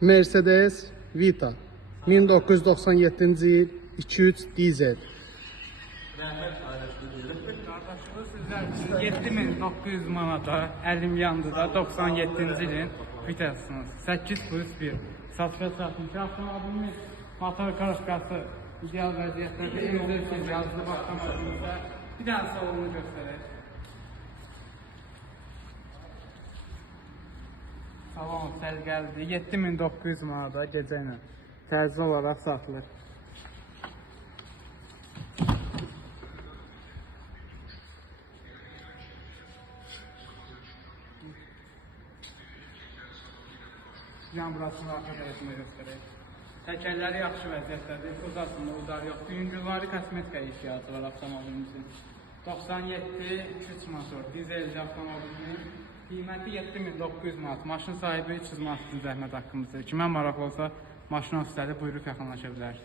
Mercedes Vita 1997-ci il 2.3 dizel. Qardaşımız sizlər 7900 manata, əlim yandı da 97-ci ilin vitəsiniz. 8+1. Satışa satmışıq. Avtomobilimiz motor karoskası ideal vəziyyətdə, emüzəsiz yazılı avtomobilimizdə bir dənə salonu göstərək. Salon sərgəlidir. 7900 manata gecə ilə tərzi olaraq satılır. Yan burasını arxa tərəfində göstərək. Təkərləri yaxşı vəziyyətdədir. Uzasında udar yoxdur. Yüngülvari kosmetikaya ihtiyacı var avtomobilimizin. 97-3 motor dizelli avtomobilimizin qiyməti 7900 manat. Maşın sahibi 300 manat zəhmət haqqımızdır. Kimə maraqlı olsa maşın ofisləri buyurub yaxınlaşa bilər.